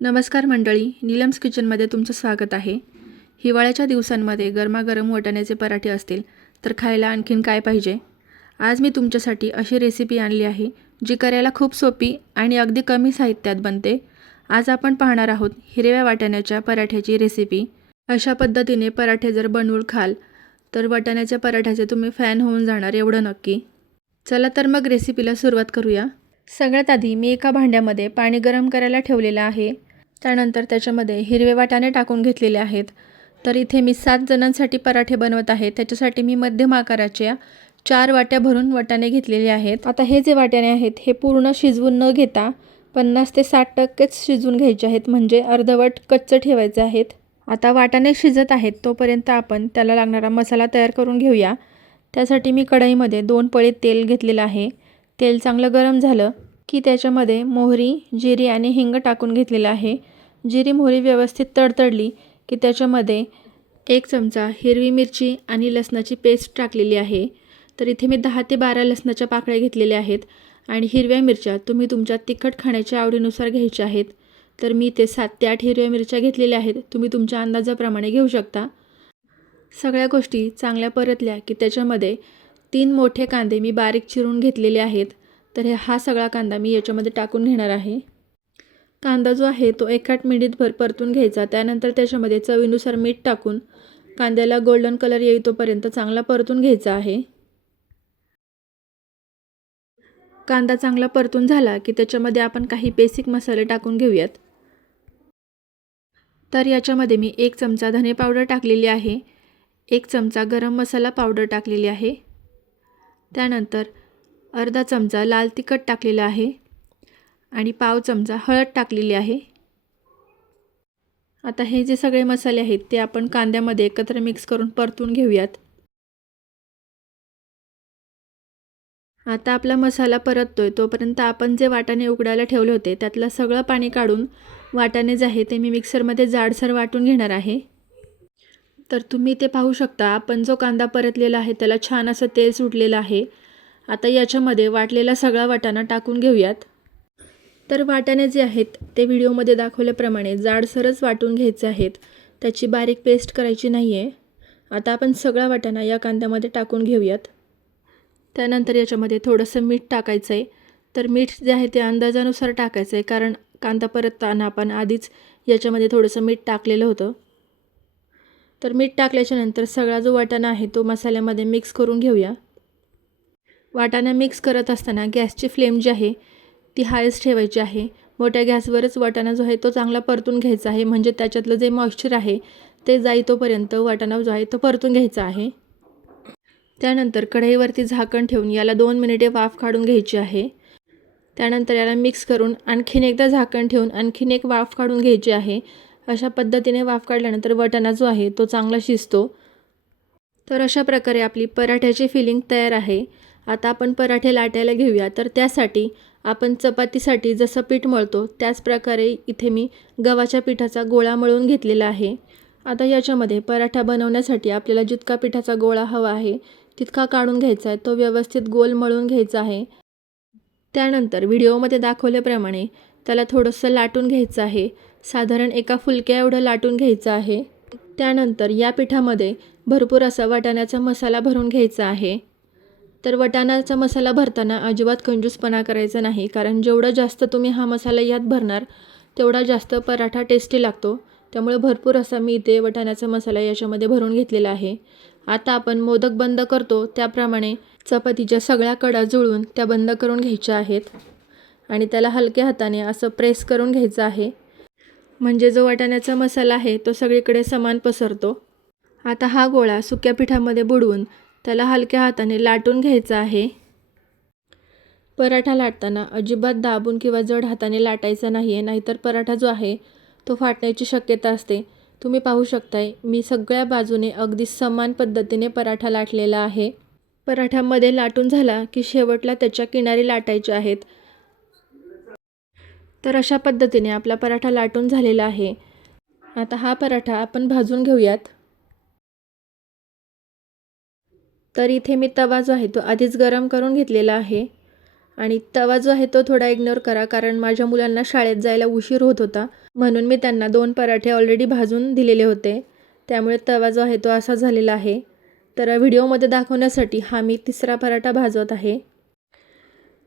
नमस्कार मंडळी, नीलम्स किचनमध्ये तुमचं स्वागत आहे. हिवाळ्याच्या दिवसांमध्ये गरमागरम वाटाण्याचे पराठे असतील तर खायला आणखीन काय पाहिजे. आज मी तुमच्यासाठी अशी रेसिपी आणली आहे जी करायला खूप सोपी आणि अगदी कमी साहित्यात बनते. आज आपण पाहणार आहोत हिरव्या वाटाण्याच्या पराठ्याची रेसिपी. अशा पद्धतीने पराठे जर बनवून खाल तर वाटाण्याच्या पराठ्याचे तुम्ही फॅन होऊन जाणार एवढं नक्की. चला तर मग रेसिपीला सुरुवात करूया. सगळ्यात आधी मी एका भांड्यामध्ये पाणी गरम करायला ठेवलेलं आहे. त्यानंतर त्याच्यामध्ये हिरवे वाटाणे टाकून घेतलेले आहेत. तर इथे मी 7 जणांसाठी पराठे बनवत आहे. त्याच्यासाठी मी मध्यम आकाराच्या 4 वाट्या भरून वाटाणे घेतलेले आहेत. आता हे जे वाटाणे आहेत हे पूर्ण शिजवून न घेता 50 ते 60% शिजवून घ्यायचे आहेत, म्हणजे अर्धवट कच्चं ठेवायचे आहेत. आता वाटाणे शिजत आहेत तोपर्यंत आपण त्याला लागणारा मसाला तयार करून घेऊया. त्यासाठी मी कढईमध्ये 2 पळी तेल घेतलेलं आहे. तेल चांगलं गरम झालं की त्याच्यामध्ये मोहरी, जिरी आणि हिंग टाकून घेतलेलं आहे. जिरी मोहरी व्यवस्थित तडतडली की त्याच्यामध्ये 1 चमचा हिरवी मिरची आणि लसणाची पेस्ट टाकलेली आहे. तर इथे मी 10 ते 12 लसणाच्या पाकळ्या घेतलेल्या आहेत आणि हिरव्या मिरच्या तुम्ही तुमच्या तिखट खाण्याच्या आवडीनुसार घ्यायच्या आहेत. तर मी ते 7 ते 8 हिरव्या मिरच्या घेतलेल्या आहेत. तुम्ही तुमच्या अंदाजाप्रमाणे घेऊ शकता. सगळ्या गोष्टी चांगल्या परतल्या की त्याच्यामध्ये 3 मोठे कांदे मी बारीक चिरून घेतलेले आहेत. तर हा सगळा कांदा मी याच्यामध्ये टाकून घेणार आहे. कांदा जो आहे तो 1 मिनिटभर परतून घ्यायचा. त्यानंतर त्याच्यामध्ये चवीनुसार मीठ टाकून कांद्याला गोल्डन कलर येईतोपर्यंत चांगला परतून घ्यायचा आहे. कांदा चांगला परतून झाला की त्याच्यामध्ये आपण काही बेसिक मसाले टाकून घेऊयात. तर याच्यामध्ये मी 1 चमचा धने पावडर टाकलेली आहे, 1 चमचा गरम मसाला पावडर टाकलेली आहे, त्यानंतर अर्धा चमचा लाल तिखट टाकलेला आहे आणि पाव चमचा हळद टाकलेली आहे. आता हे जे सगळे मसाले आहेत ते आपण कांद्यामध्ये एकत्र मिक्स करून परतून घेऊयात. आता आपला मसाला परततोय तोपर्यंत आपण जे वाटाणे उकडायला ठेवले होते त्यातलं सगळं पाणी काढून वाटाणे जे आहे ते मी मिक्सरमध्ये जाडसर वाटून घेणार आहे. तर तुम्ही ते पाहू शकता, आपण जो कांदा परतलेला आहे त्याला छान असं तेल सुटलेलं आहे. आता याच्यामध्ये वाटलेला सगळा वाटाणा टाकून घेऊयात. तर वाटाणे जे आहेत ते व्हिडिओमध्ये दाखवल्याप्रमाणे जाडसरच वाटून घ्यायचे आहेत, त्याची बारीक पेस्ट करायची नाही आहे. आता आपण सगळा वाटाणा या कांद्यामध्ये टाकून घेऊयात. त्यानंतर याच्यामध्ये थोडंसं मीठ टाकायचं आहे. तर मीठ जे आहे ते अंदाजानुसार टाकायचं आहे, कारण कांदा परतताना आपण आधीच याच्यामध्ये थोडंसं मीठ टाकलेलं होतं. तर मीठ टाकल्याच्यानंतर सगळा जो वाटाणा आहे तो मसाल्यामध्ये मिक्स करून घेऊया. वाटाणा मिक्स करत असताना गॅसची फ्लेम जी आहे ती हायच ठेवायची आहे. मोठ्या गॅसवरच वाटाणा जो आहे तो चांगला परतून घ्यायचा आहे, म्हणजे त्याच्यातलं जे मॉइश्चर आहे ते जाईतोपर्यंत वाटाणा जो आहे तो परतून घ्यायचा आहे. त्यानंतर कढईवरती झाकण ठेवून याला 2 मिनिटे वाफ काढून घ्यायची आहे. त्यानंतर याला मिक्स करून आणखीन एकदा झाकण ठेवून आणखीन एक वाफ काढून घ्यायची आहे. अशा पद्धतीने वाफ काढल्यानंतर वाटाणा जो आहे तो चांगला शिजतो. तर अशा प्रकारे आपली पराठ्याची फिलिंग तयार आहे. आता आपण पराठे लाटायला घेऊया. तर त्यासाठी आपण चपातीसाठी जसं पीठ मळतो त्याच प्रकारे इथे मी गव्हाच्या पिठाचा गोळा मळून घेतलेला आहे. आता याच्यामध्ये पराठा बनवण्यासाठी आपल्याला जितका पिठाचा गोळा हवा आहे तितका काढून घ्यायचा आहे. तो व्यवस्थित गोल मळून घ्यायचा आहे. त्यानंतर व्हिडिओमध्ये दाखवल्याप्रमाणे त्याला थोडंसं लाटून घ्यायचं आहे. साधारण एका फुलक्या एवढं लाटून घ्यायचं आहे. त्यानंतर या पिठामध्ये भरपूर असा वाटाण्याचा मसाला भरून घ्यायचा आहे. तर वाटाण्याचा मसाला भरताना अजिबात कंजूसपणा करायचा नाही, कारण जेवढं जास्त तुम्ही हा मसाला यात भरणार तेवढा जास्त पराठा टेस्टी लागतो. त्यामुळे भरपूर असा मी इथे वाटाण्याचा मसाला याच्यामध्ये भरून घेतलेला आहे. आता आपण मोदक बंद करतो त्याप्रमाणे चपातीच्या सगळ्या कडा जुळवून त्या बंद करून घ्यायच्या आहेत आणि त्याला हलक्या हाताने असं प्रेस करून घ्यायचं आहे, म्हणजे जो वाटाण्याचा मसाला आहे तो सगळीकडे समान पसरतो. आता हा गोळा सुक्या पिठामध्ये बुडवून त्याला हलक्या हाताने लाटून घ्यायचा आहे. पराठा लाटताना अजिबात दाबून किंवा जड हाताने लाटायचा नाही आहे, नाहीतर पराठा जो आहे तो फाटण्याची शक्यता असते. तुम्ही पाहू शकताय मी सगळ्या बाजूने अगदी समान पद्धतीने पराठा लाटलेला आहे. पराठ्यामध्ये लाटून झाला की शेवटला त्याच्या किनारी लाटायचे आहेत. तर अशा पद्धतीने आपला पराठा लाटून झालेला आहे. आता हा पराठा आपण भाजून घेऊयात. तर इथे मी तवा जो आहे तो आधीच गरम करून घेतलेला आहे आणि तवा जो आहे तो थोडा इग्नोर करा, कारण माझ्या मुलांना शाळेत जायला उशीर होत होता. म्हणून मी त्यांना 2 पराठे ऑलरेडी भाजून दिलेले होते. त्यामुळे तवा जो आहे तो असा झालेला आहे. तर व्हिडिओमध्ये दाखवण्यासाठी हा मी 3रा पराठा भाजवत आहे.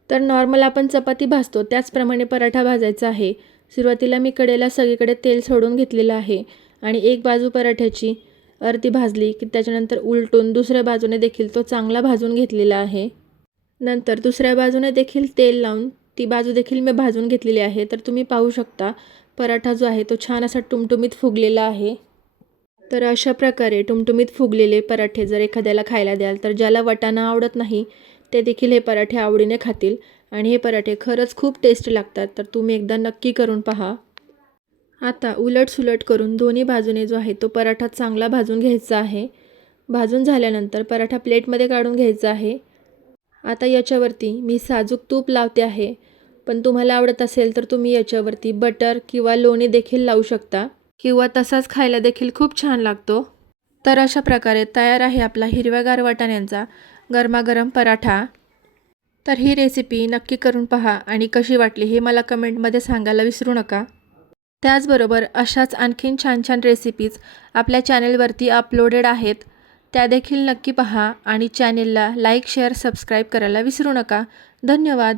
तर नॉर्मल आपण चपाती भाजतो त्याचप्रमाणे पराठा भाजायचा आहे. सुरुवातीला मी कढईला सगळीकडे तेल सोडून घेतलेलं आहे आणि एक बाजू पराठ्याची अर्धी भाजली की त्याच्यानंतर उलटून दुसऱ्या बाजूने देखील तो चांगला भाजून घेतलेला आहे. नंतर दुसऱ्या बाजूने देखील तेल लावून ती बाजू देखील मी भाजून घेतलेली आहे. तर तुम्ही पाहू शकता पराठा जो आहे तो छान असा टुमटुमीत फुगलेला आहे. तर अशा प्रकारे टुमटुमीत फुगलेले पराठे जर एखाद्याला खायला द्याल तर ज्याला वाटाणा आवडत नाही ते देखील हे पराठे आवडीने खातील आणि हे पराठे खरंच खूप टेस्टी लागतात. तर तुम्ही एकदा नक्की करून पहा. आता उलटसुलट करून दोन्ही बाजूने जो आहे तो पराठा चांगला भाजून घ्यायचा आहे. भाजून झाल्यानंतर पराठा प्लेटमध्ये काढून घ्यायचा आहे. आता याच्यावरती मी साजूक तूप लावते आहे, पण तुम्हाला आवडत असेल तर तुम्ही याच्यावरती बटर किंवा लोणी देखील लावू शकता किंवा तसाच खायला देखील खूप छान लागतो. तर अशा प्रकारे तयार आहे आपला हिरव्यागार वाटाण्यांचा गरमागरम पराठा. तर ही रेसिपी नक्की करून पहा आणि कशी वाटली हे मला कमेंटमध्ये सांगायला विसरू नका. त्याचबरोबर अशाच आणखीन छान छान रेसिपीज आपल्या चॅनेलवरती अपलोडेड आहेत. त्या देखील नक्की पहा आणि चॅनेलला लाईक, शेअर, सबस्क्राईब करायला विसरू नका. धन्यवाद.